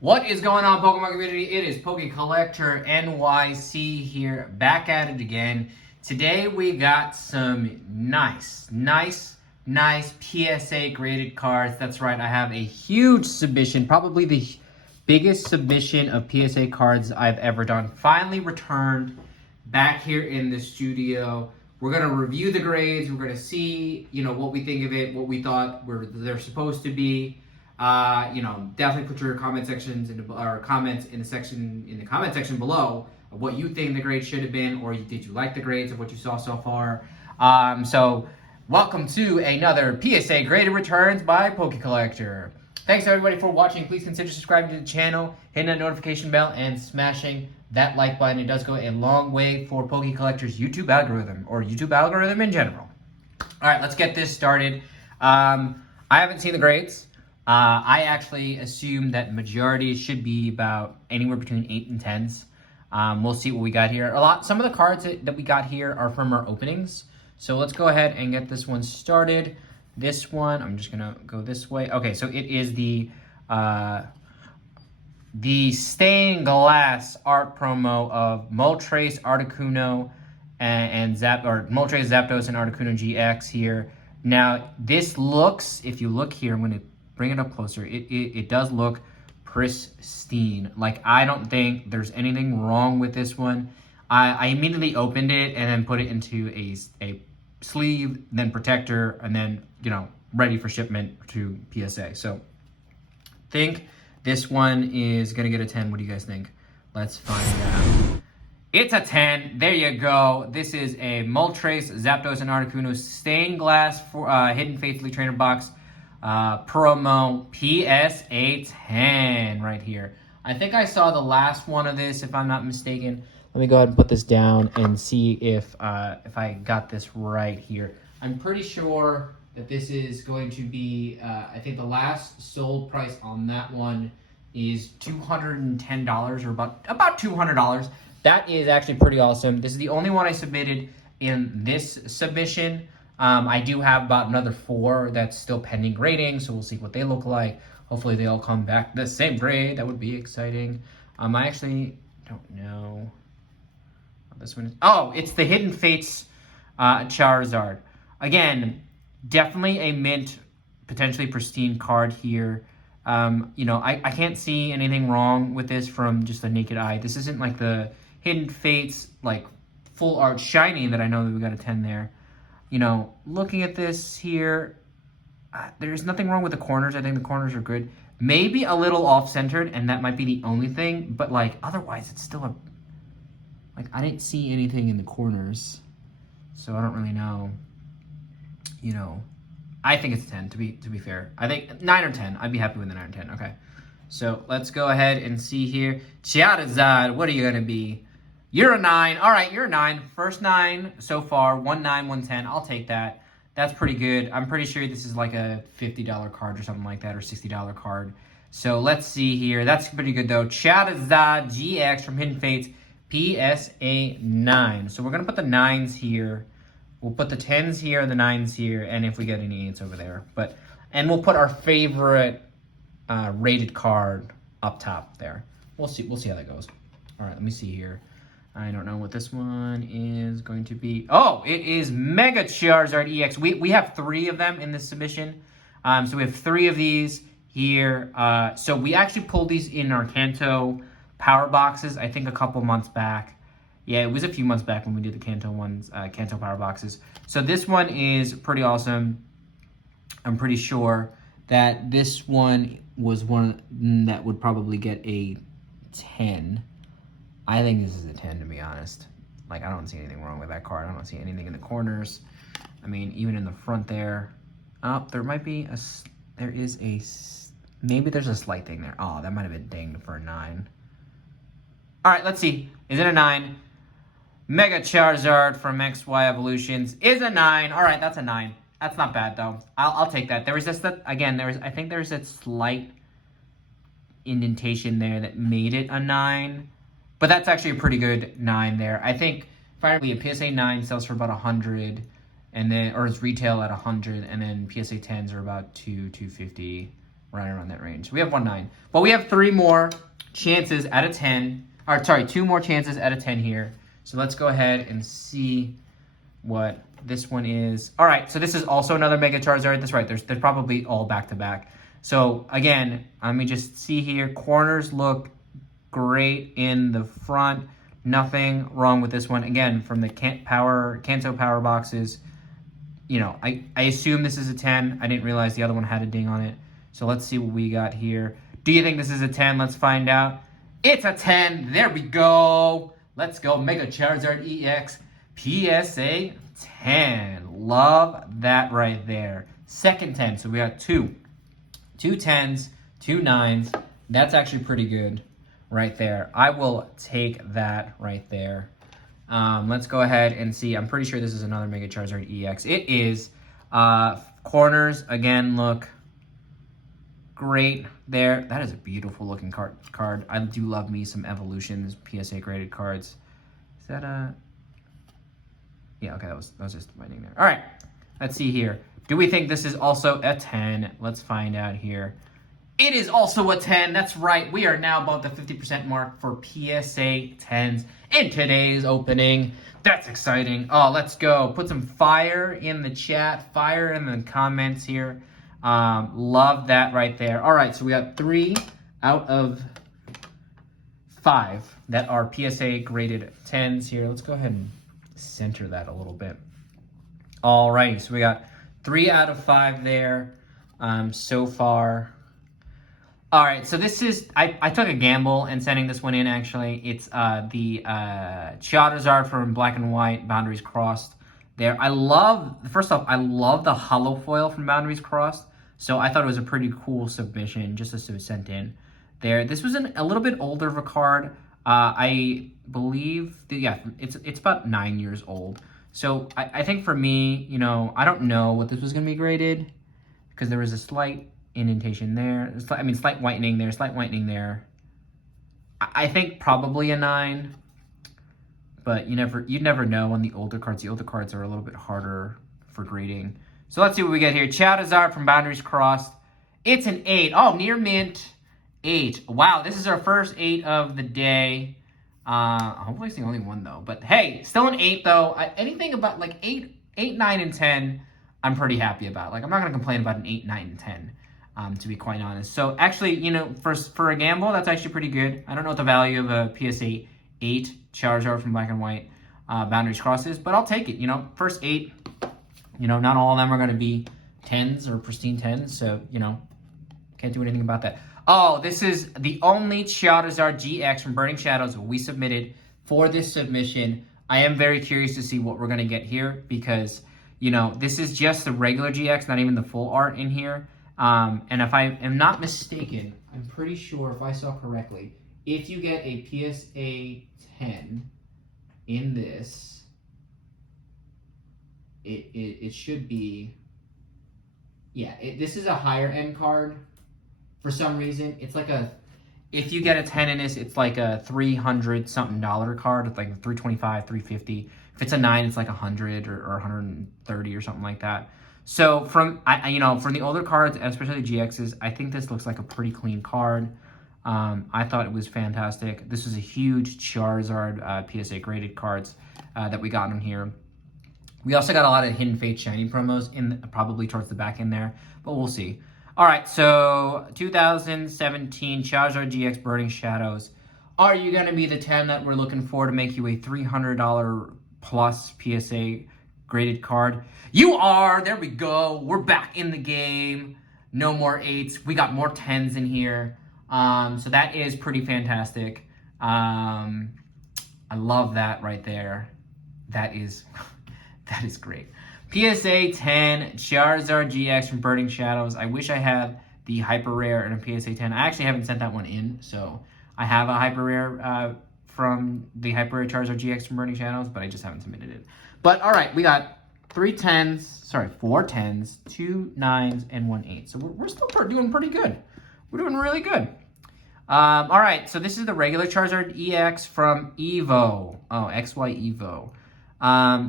What is going on, Pokemon community? It is Poke Collector NYC here, back at it again. Today we got some nice PSA graded cards. That's right, I have a huge submission, probably the biggest submission of PSA cards I've ever done. Finally returned back here in the studio. We're gonna review the grades. We're gonna see, what we think of it, what we thought they're supposed to be. Definitely put your comment sections comments in the comment section below of what you think the grade should have been, or did you like the grades of what you saw so far. So welcome to another PSA graded returns by Poke Collector. Thanks everybody for watching. Please consider subscribing to the channel, hitting that notification bell, and smashing that like button. It does go a long way for Poke Collector's YouTube algorithm, or YouTube algorithm in general. All right, let's get this started. I haven't seen the grades. I actually assume that majority should be about anywhere between 8 and 10s. We'll see what we got here. Some of the cards that we got here are from our openings. So let's go ahead and get this one started. This one, I'm just gonna go this way. Okay, so it is the stained glass art promo of Moltres, Articuno, Moltres, Zapdos, and Articuno GX here. Now, this looks, if you look here, I'm gonna bring it up closer. It does look pristine. Like, I don't think there's anything wrong with this one. I immediately opened it and then put it into a sleeve, then protector, and then, ready for shipment to PSA. So, think this one is gonna get a 10. What do you guys think? Let's find out. It's a 10. There you go. This is a Moltres, Zapdos, and Articuno stained glass for Hidden Faithfully Trainer box. Promo PSA 10 right here. I think I saw the last one of this, if I'm not mistaken. Let me go ahead and put this down and see if I got this right here. I'm pretty sure that this is going to be, I think the last sold price on that one is $210, or about $200. That is actually pretty awesome. This is the only one I submitted in this submission. I do have about another 4 that's still pending grading, so we'll see what they look like. Hopefully they all come back the same grade. That would be exciting. I actually don't know what this one is. Oh, it's the Hidden Fates Charizard. Again, definitely a mint, potentially pristine card here. I can't see anything wrong with this from just the naked eye. This isn't like the Hidden Fates, like, full art shiny that I know that we got a 10 there. Looking at this here, there's nothing wrong with the corners. I think the corners are good. Maybe a little off-centered, and that might be the only thing. But, otherwise, it's still I didn't see anything in the corners. So I don't really know. I think it's a 10, to be fair. I think 9 or 10. I'd be happy with the 9 or 10. Okay. So let's go ahead and see here. Charizard, what are you going to be? You're a 9. All right, you're a 9. First 9 so far. 1 9, 1 10. I'll take that. That's pretty good. I'm pretty sure this is like a $50 card or something like that, or $60 card. So let's see here. That's pretty good, though. Charizard Gx from Hidden Fates, PSA 9. So we're going to put the 9s here. We'll put the 10s here and the 9s here, and if we get any 8s over there. And we'll put our favorite rated card up top there. We'll see how that goes. All right, let me see here. I don't know what this one is going to be. Oh, it is Mega Charizard Ex. We have 3 of them in this submission. So we have 3 of these here. So we actually pulled these in our Kanto Power Boxes, I think a couple months back. Yeah, it was a few months back when we did the Kanto ones, Kanto Power Boxes. So this one is pretty awesome. I'm pretty sure that this one was one that would probably get a 10. I think this is a 10, to be honest. I don't see anything wrong with that card. I don't see anything in the corners. I mean, even in the front there. Oh, there might be maybe there's a slight thing there. Oh, that might have been dinged for a 9. All right, let's see. Is it a 9? Mega Charizard from XY Evolutions is a 9. All right, that's a 9. That's not bad, though. I'll take that. There was just that, again, I think there's that slight indentation there that made it a 9. But that's actually a pretty good 9 there. I think finally a PSA 9 sells for about 100, and then, or it's retail at 100, and then PSA 10s are about $250 right around that range. We have 1-9. But we have 3 more chances out of 10. Or, sorry, 2 more chances out of 10 here. So let's go ahead and see what this one is. All right, so this is also another Mega Charizard. That's right, they're probably all back-to-back. So, again, let me just see here. Corners look great in the front. Nothing wrong with this one. Again, from the Kanto Power boxes, you know, I assume this is a 10. I didn't realize the other one had a ding on it. So let's see what we got here. Do you think this is a 10? Let's find out. It's a 10. There we go. Let's go. Mega Charizard EX PSA 10. Love that right there. Second 10. So we got two 10s, 2 9s. That's actually pretty good right there. I will take that right there. Let's go ahead and see. I'm pretty sure this is another Mega Charizard EX. It is. Corners, again, look great there. That is a beautiful looking card. I do love me some Evolutions PSA graded cards. Is that a... Yeah, okay, that was just my name there. All right, let's see here. Do we think this is also a 10? Let's find out here. It is also a 10. That's right. We are now above the 50% mark for PSA 10s in today's opening. That's exciting. Oh, let's go. Put some fire in the chat, fire in the comments here. Love that right there. All right, so we got 3 out of 5 that are PSA graded 10s here. Let's go ahead and center that a little bit. All right, so we got 3 out of 5 there so far. All right, so this is, I took a gamble in sending this one in, actually. It's the Charizard from Black and White, Boundaries Crossed there. First off, I love the hollow foil from Boundaries Crossed, so I thought it was a pretty cool submission just as it was sent in there. This was a little bit older of a card. I believe, it's about 9 years old. So I think for me, you know, I don't know what this was going to be graded because there was a slight indentation there. Slight whitening there, slight whitening there. I think probably a 9, but you'd never know on the older cards. The older cards are a little bit harder for grading. So let's see what we get here. Charizard from Boundaries Crossed. It's an 8. Oh, near mint 8. Wow, this is our first 8 of the day. Hopefully it's the only one though. But hey, still an 8 though. Anything about like 8, 9, and 10, I'm pretty happy about. Like I'm not gonna complain about an 8, 9, and 10. To be quite honest. So actually, you know, for a gamble, that's actually pretty good. I don't know what the value of a PSA 8 Charizard from Black and White Boundaries Cross is, but I'll take it. You know, first 8, you know, not all of them are going to be 10s or pristine 10s, so, you know, can't do anything about that. Oh, this is the only Charizard GX from Burning Shadows we submitted for this submission. I am very curious to see what we're going to get here because, you know, this is just the regular GX, not even the full art in here. And if I am not mistaken, I'm pretty sure if I saw correctly, if you get a PSA 10 in this, it should be, this is a higher end card for some reason. It's like if you get a 10 in this, it's like a $300 something card. It's like $325, $350. If it's a 9, it's like 100 or 130 or something like that. So from the older cards, especially the GXs, I think this looks like a pretty clean card. I thought it was fantastic. This was a huge Charizard PSA graded cards that we got in here. We also got a lot of Hidden Fate Shiny promos probably towards the back end there, but we'll see. All right, so 2017 Charizard GX Burning Shadows. Are you going to be the 10 that we're looking for to make you a $300 plus PSA graded card? You are. There we go. We're back in the game. No more 8s. We got more 10s in here. So that is pretty fantastic. I love that right there. That is great. PSA 10 Charizard GX from Burning Shadows. I wish I had the hyper rare and a PSA 10. I actually haven't sent that one in, so I have a hyper rare from the hyper rare Charizard GX from Burning Shadows, but I just haven't submitted it. But all right, we got 4 10s, 2 9s, and 1 8. So we're still doing pretty good. We're doing really good. All right, so this is the regular Charizard EX from Evo. Oh, XY Evo.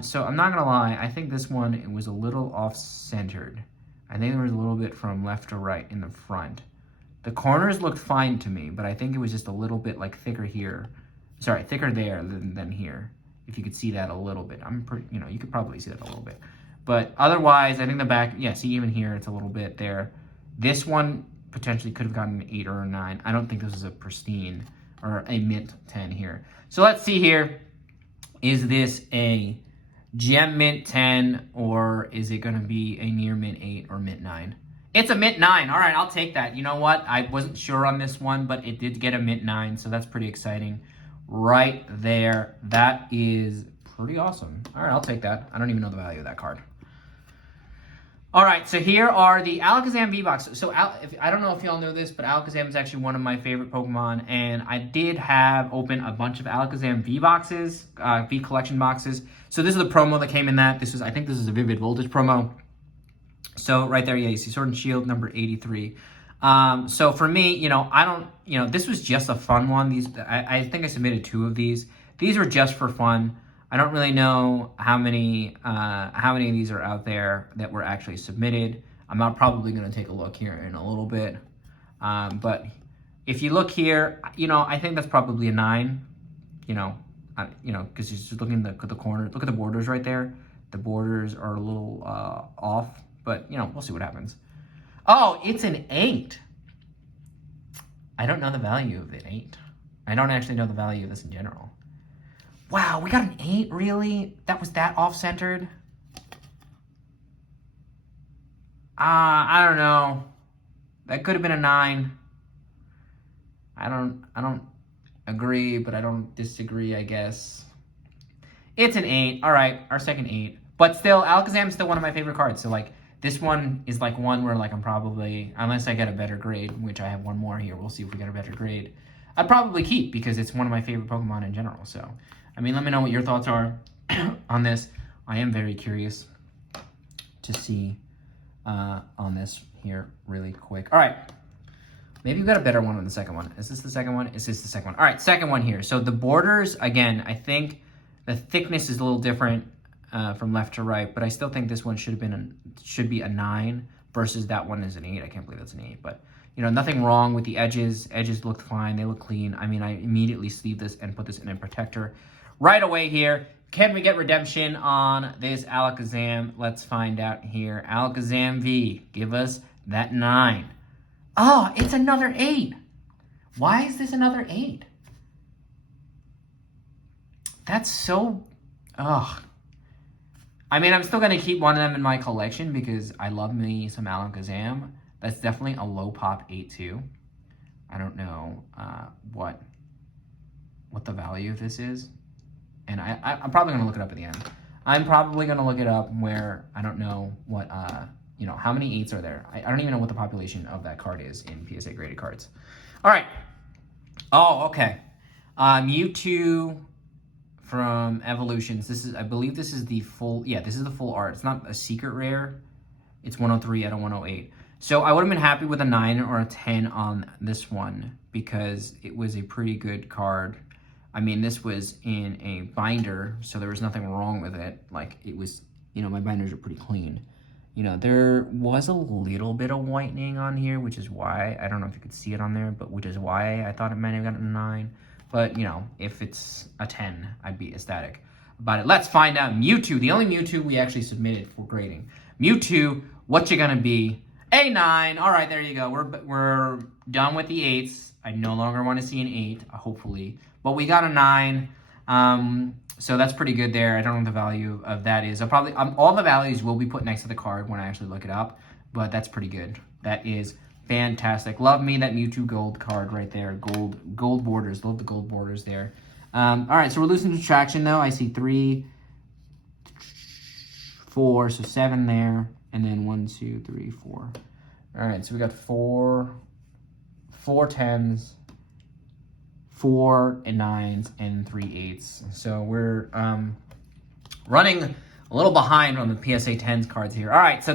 So I'm not gonna lie, I think this one, it was a little off-centered. I think there was a little bit from left to right in the front. The corners looked fine to me, but I think it was just a little bit like thicker here. Sorry, thicker there than here. If you could see that a little bit. I'm pretty, you know, you could probably see that a little bit. But otherwise, I think the back, yeah, see even here, it's a little bit there. This one potentially could have gotten an 8 or a 9. I don't think this is a pristine or a mint 10 here. So let's see here. Is this a gem mint 10 or is it going to be a near mint 8 or mint 9? It's a mint 9. All right, I'll take that. You know what? I wasn't sure on this one, but it did get a mint 9, so that's pretty exciting. Right there. That is pretty awesome. All right, I'll take that. I don't even know the value of that card. All right, so here are the Alakazam V Box. So I don't know if y'all know this, but Alakazam is actually one of my favorite Pokemon, and I did have open a bunch of Alakazam V boxes, V collection boxes. So this is the promo that came in that. I think this is a Vivid Voltage promo. So right there, yeah, you see Sword and Shield number 83. So for me, you know, this was just a fun one. I think I submitted 2 of these. These were just for fun. I don't really know how many of these are out there that were actually submitted. I'm not probably going to take a look here in a little bit. But if you look here, you know, I think that's probably a 9, you know, because you're just looking at the corner. Look at the borders right there. The borders are a little off, but, you know, we'll see what happens. Oh, it's an 8. I don't know the value of an 8. I don't actually know the value of this in general. Wow, we got an 8, really? That was that off-centered? I don't know. That could have been a 9. I don't agree, but I don't disagree, I guess. It's an 8. All right, our second 8. But still, Alakazam is still one of my favorite cards. So, like, this one is, like, one where, like, I'm probably, unless I get a better grade, which I have one more here. We'll see if we get a better grade. I'd probably keep because it's one of my favorite Pokemon in general, so... I mean, let me know what your thoughts are on this. I am very curious to see on this here really quick. All right. Maybe we've got a better one on the second one. Is this the second one? Is this the second one? All right, second one here. So the borders, again, I think the thickness is a little different from left to right, but I still think this one should be a 9 versus that one is an 8. I can't believe that's an 8, but... You know, nothing wrong with the edges. Edges looked fine. They look clean. I mean, I immediately sleeved this and put this in a protector. Right away here, can we get redemption on this Alakazam? Let's find out here. Alakazam V, give us that 9. Oh, it's another 8. Why is this another 8? That's so... Ugh. I mean, I'm still going to keep one of them in my collection because I love me some Alakazam. That's definitely a low pop 8 too. I don't know what the value of this is. And I'm probably going to look it up at the end. I'm probably going to look it up where I don't know what, you know, how many 8s are there. I don't even know what the population of that card is in PSA graded cards. All right. Oh, okay. Mewtwo from Evolutions. I believe this is the full, yeah, this is the full art. It's not a secret rare. It's 103 out of 108. So I would have been happy with a 9 or a 10 on this one because it was a pretty good card. I mean, this was in a binder, so there was nothing wrong with it. Like, it was, you know, my binders are pretty clean. You know, there was a little bit of whitening on here, which is why, I don't know if you could see it on there, but which is why I thought it might have gotten a 9. But, you know, if it's a 10, I'd be ecstatic about it. Let's find out. Mewtwo, the only Mewtwo we actually submitted for grading. Mewtwo, what you gonna be? A 9. All right, there you go. We're done with the 8s. I no longer want to see an 8, hopefully. But we got a 9. So that's pretty good there. I don't know what the value of that is. I'll probably all the values will be put next to the card when I actually look it up. But that's pretty good. That is fantastic. Love me that Mewtwo gold card right there. Gold borders. Love the gold borders there. All right, so we're losing traction though. I see 3, 4, so 7 there. And then 1, 2, 3, 4. All right, so we got 4 10s, 4 9s, and 3 8s. So we're running a little behind on the PSA 10s cards here. All right, so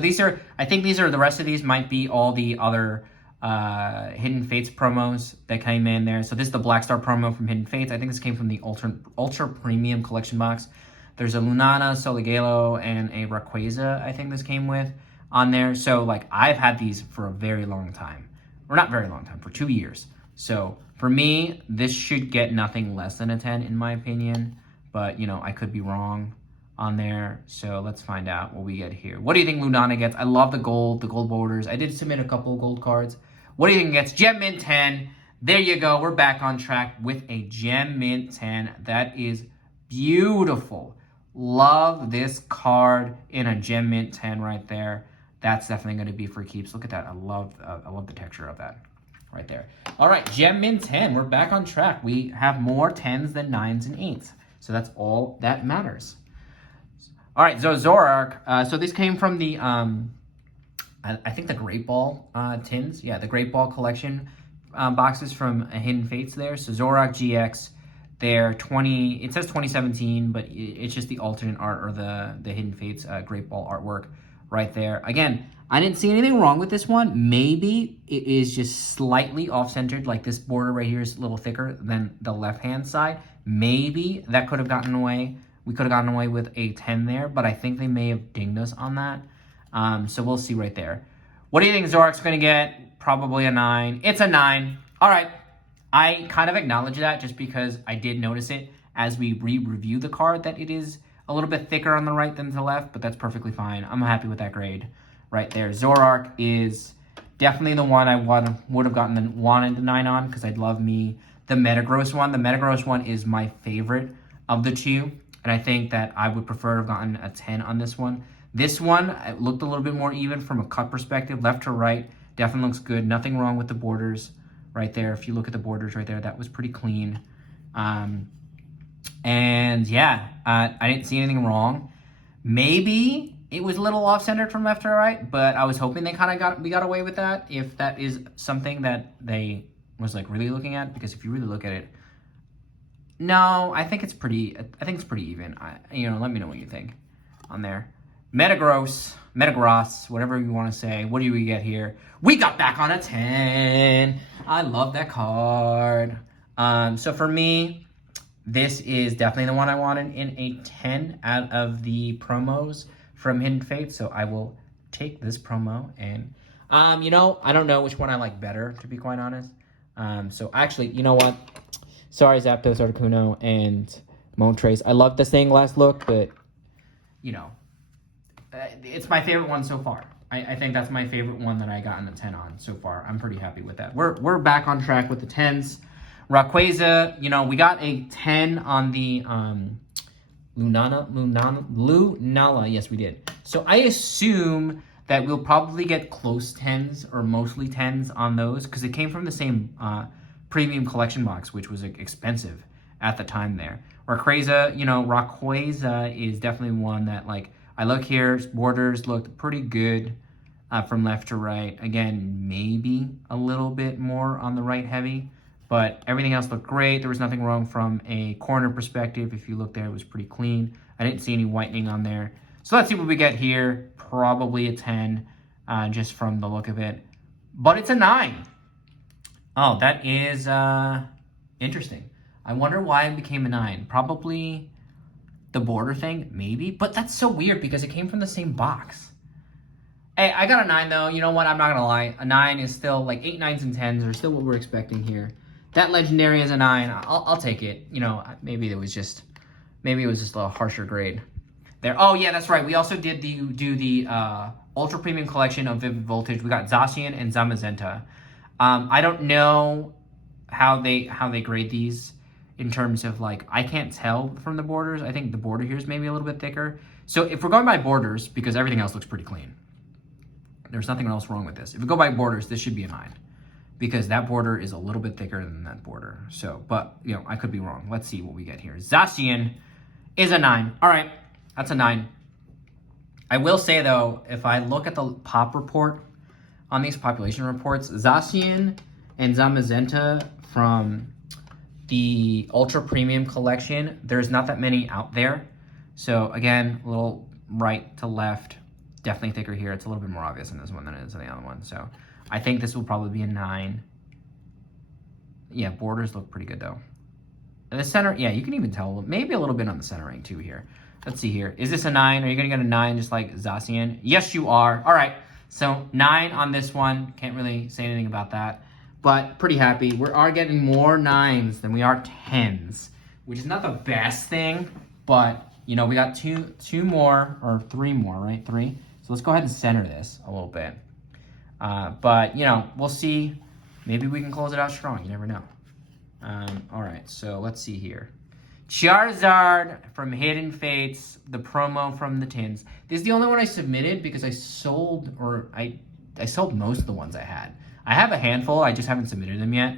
I think the rest of these might be all the other Hidden Fates promos that came in there. So this is the Black Star promo from Hidden Fates. I think this came from the Ultra Premium Collection box. There's a Lunana, Soligalo, and a Rayquaza, I think this came with, on there. So, like, I've had these for a very long time, or not very long time, for 2 years. So for me, this should get nothing less than a 10 in my opinion, but you know, I could be wrong on there. So let's find out what we get here. What do you think Lunana gets? I love the gold borders. I did submit a couple of gold cards. What do you think it gets? Gem Mint 10. There you go. We're back on track with a Gem Mint 10. That is beautiful. Love this card in a Gem Mint 10 right there. That's definitely going to be for keeps. Look at that. I love the texture of that right there. All right, Gem Mint 10. We're back on track. We have more 10s than 9s and 8s. So that's all that matters. All right, so Zorok. So this came from the, I think the Great Ball tins. Yeah, the Great Ball collection boxes from Hidden Fates there. So Zorok Gx. They're it says 2017, but it's just the alternate art or the Hidden Fates Great Ball artwork right there. Again, I didn't see anything wrong with this one. Maybe it is just slightly off-centered, like this border right here is a little thicker than the left-hand side. Maybe that could have gotten away. We could have gotten away with a 10 there, but I think they may have dinged us on that. So we'll see right there. What do you think Zorok's going to get? Probably a 9. It's a 9. All right. I kind of acknowledge that just because I did notice it as we re-review the card that it is a little bit thicker on the right than the left, but that's perfectly fine. I'm happy with that grade right there. Zorok is definitely the one I would have wanted the 9 on because I'd love me the Metagross one. The Metagross one is my favorite of the two, and I think that I would prefer to have gotten a 10 on this one. This one it looked a little bit more even from a cut perspective, left to right. Definitely looks good. Nothing wrong with the borders right there. If you look at the borders right there, that was pretty clean. And yeah, I didn't see anything wrong. Maybe it was a little off-centered from left to right, but I was hoping we got away with that. If that is something that they was like really looking at, because if you really look at it, no, I think it's pretty even. Let me know what you think on there. Metagross, whatever you want to say. What do we get here? We got back on a 10. I love that card. So for me, this is definitely the one I wanted in a 10 out of the promos from Hidden Fates. So I will take this promo and, I don't know which one I like better, to be quite honest. So actually, you know what? Sorry, Zapdos, Articuno, and Moltres. I love the stained glass look, but, it's my favorite one so far. I think that's my favorite one that I got in the 10 on so far. I'm pretty happy with that. We're back on track with the 10s. Rayquaza, we got a 10 on the Lunala. Yes, we did. So I assume that we'll probably get close 10s or mostly 10s on those because it came from the same premium collection box, which was expensive at the time there. Rayquaza, Rayquaza is definitely one that, I look here, borders looked pretty good from left to right. Again, maybe a little bit more on the right heavy, but everything else looked great. There was nothing wrong from a corner perspective. If you look there, it was pretty clean. I didn't see any whitening on there. So let's see what we get here. Probably a 10 just from the look of it, but it's a 9. Oh, that is interesting. I wonder why it became a 9. Probably the border thing, maybe. But that's so weird because it came from the same box. Hey, I got a 9 though. You know what? I'm not going to lie. A 9 is still 8, 9s, and 10s are still what we're expecting here. That legendary is a 9. I'll take it. Maybe it was just a little harsher grade there. Oh yeah, that's right. We also did do the Ultra Premium Collection of Vivid Voltage. We got Zacian and Zamazenta. I don't know how they grade these in terms of I can't tell from the borders. I think the border here is maybe a little bit thicker. So if we're going by borders, because everything else looks pretty clean, there's nothing else wrong with this. If we go by borders, this should be a 9 because that border is a little bit thicker than that border. So, but I could be wrong. Let's see what we get here. Zacian is a 9. All right, that's a 9. I will say though, if I look at the pop report on these population reports, Zacian and Zamazenta from the Ultra Premium Collection, there's not that many out there. So again, a little right to left, definitely thicker here. It's a little bit more obvious in this one than it is in the other one. So I think this will probably be a 9. Yeah, borders look pretty good though. And the center, yeah, you can even tell maybe a little bit on the centering too here. Let's see here. Is this a 9? Are you gonna get a 9 just like Zacian? Yes, you are. All right, so 9 on this one. Can't really say anything about that. but pretty happy. We are getting more 9s than we are 10s, which is not the best thing, but you know, we got two more, or 3 more, right? 3. So let's go ahead and center this a little bit. But you know, we'll see. Maybe we can close it out strong. You never know. All right, so let's see here. Charizard from Hidden Fates, the promo from the tins. This is the only one I submitted because I sold, or I sold most of the ones I had. I have a handful, I just haven't submitted them yet.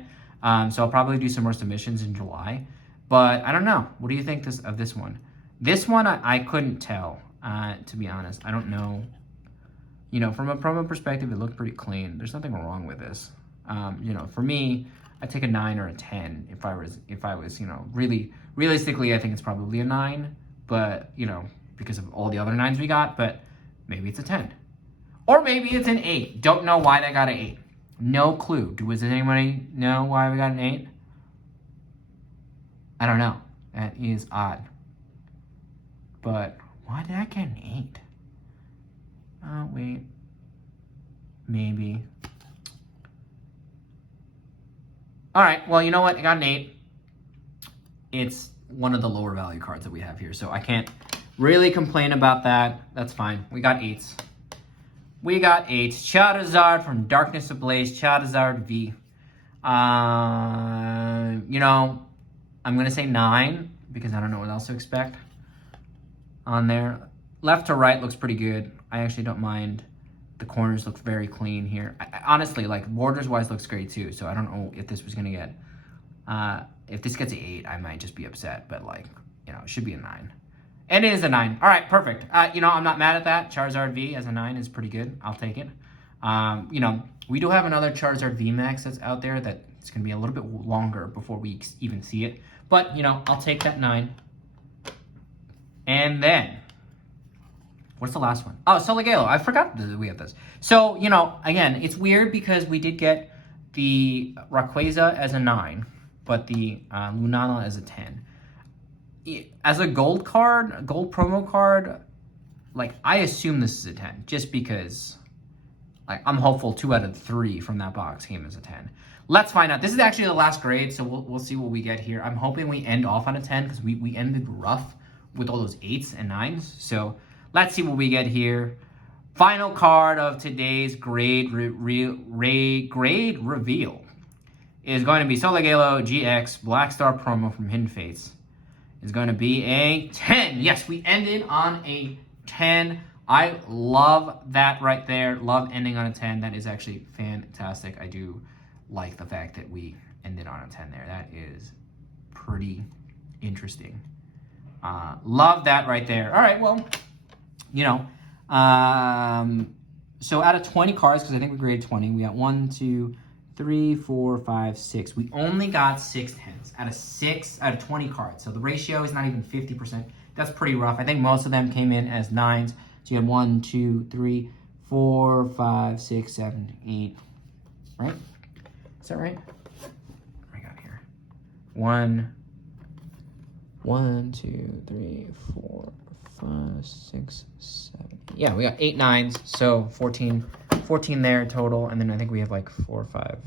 So I'll probably do some more submissions in July. But I don't know. What do you think of this one? This one, I couldn't tell, to be honest. I don't know. You know, from a promo perspective, it looked pretty clean. There's nothing wrong with this. You know, for me, I'd take a 9 or a 10 if I was, you know, realistically, I think it's probably a 9, but, you know, because of all the other 9s we got, but maybe it's a 10. Or maybe it's an 8. Don't know why they got an 8. No clue. Does anybody know why we got an 8? I don't know. That is odd. But why did I get an 8? Oh, wait. Maybe. All right, well, you know what? I got an 8. It's one of the lower value cards that we have here, so I can't really complain about that. That's fine. We got 8s. We got 8. Charizard from Darkness Ablaze, Charizard V. You know, I'm going to say 9 because I don't know what else to expect on there. Left to right looks pretty good. I actually don't mind. The corners look very clean here. Honestly, like, borders-wise looks great too, so I don't know if this was going to get... if this gets an 8, I might just be upset, but, like, you know, it should be a 9. And it is a 9. All right, perfect. You know, I'm not mad at that. Charizard V as a 9 is pretty good. I'll take it. You know, we do have another Charizard V Max that's out there that it's going to be a little bit longer before we even see it. But, you know, I'll take that 9. And then... what's the last one? Oh, Solagalo. I forgot that we have this. So, you know, again, it's weird because we did get the Rayquaza as a 9, but the Lunala as a 10. As a gold card, gold promo card, like, I assume this is a 10, just because, like, I'm hopeful 2 out of 3 from that box came as a 10. Let's find out. This is actually the last grade, so we'll see what we get here. I'm hoping we end off on a 10, because we ended rough with all those 8s and 9s, so... let's see what we get here. Final card of today's grade reveal is going to be Solagalo Gx Black Star promo from Hidden Fates. Is going to be a 10. Yes, we ended on a 10. I love that right there. Love ending on a 10. That is actually fantastic. I do like the fact that we ended on a 10 there. That is pretty interesting. Love that right there. All right, well... you know, so out of 20 cards, because I think we graded 20, we got 1, 2, 3, 4, 5, 6. We only got 6 10s out of 20 cards. So the ratio is not even 50%. That's pretty rough. I think most of them came in as 9s. So you had 1, 2, 3, 4, 5, 6, 7, 8. Right? Is that right? What do I got here? 1, 2, 3, 4, 5, 6, 7. Yeah, we got 8 9s, so 14 there total, and then I think we have like 4 or 5,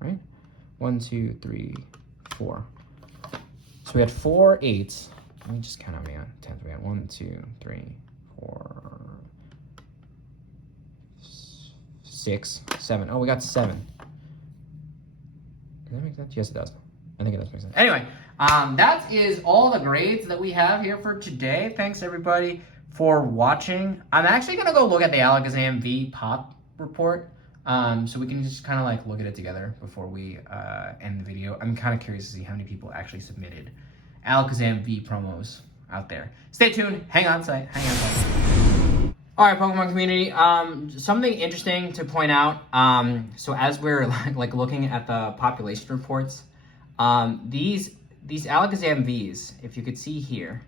right? 1, 2, 3, 4. So we had 4 8s. Let me just count how many 10s we had. 1, 2, 3, 4, 6, 7. Oh, we got 7. Does that make sense? Yes, it does. I think it does make sense. Anyway, that is all the grades that we have here for today. Thanks, everybody, for watching. I'm actually going to go look at the Alakazam V Pop report, so we can just kind of, like, look at it together before we end the video. I'm kind of curious to see how many people actually submitted Alakazam V promos out there. Stay tuned. Hang on tight. All right, Pokemon community, something interesting to point out. So as we're, like looking at the population reports, these Alakazam Vs, if you could see here,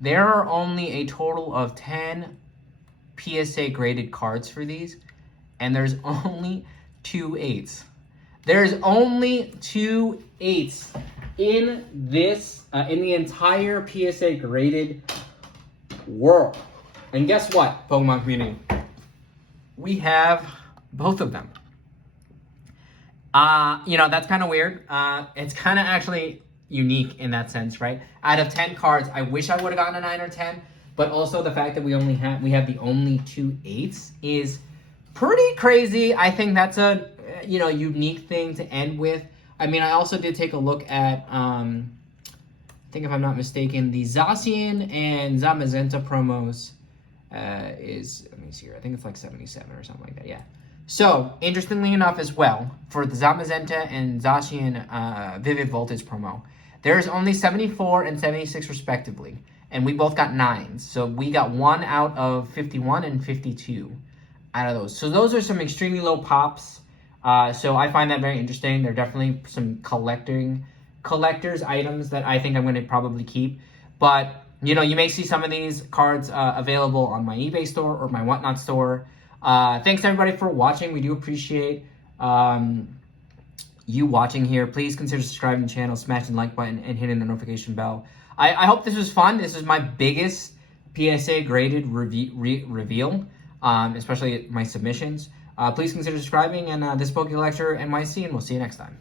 there are only a total of 10 PSA graded cards for these, and there's only 2 8s. There's only 2 8s in this, in the entire PSA graded world. And guess what, Pokemon community? We have both of them. That's kind of weird. It's kind of actually unique in that sense, right? Out of 10 cards, I wish I would have gotten a 9 or 10, but also the fact that we have the only 2 8s is pretty crazy. I think that's a unique thing to end with. I mean, I also did take a look at I think if I'm not mistaken, the Zacian and Zamazenta promos let me see here. I think it's like 77 or something like that. Yeah. So, interestingly enough as well, for the Zamazenta and Zacian Vivid Voltage promo, there's only 74 and 76 respectively, and we both got 9s. So we got 1 out of 51 and 52 out of those. So those are some extremely low pops. So I find that very interesting. They're definitely some collector's items that I think I'm going to probably keep. But, you may see some of these cards available on my eBay store or my Whatnot store. Thanks everybody for watching. We do appreciate you watching here. Please consider subscribing to the channel, smashing the like button, and hitting the notification bell. I hope this was fun. This is my biggest PSA graded reveal, especially my submissions. Please consider subscribing, and this Poké Lecture NYC, and we'll see you next time.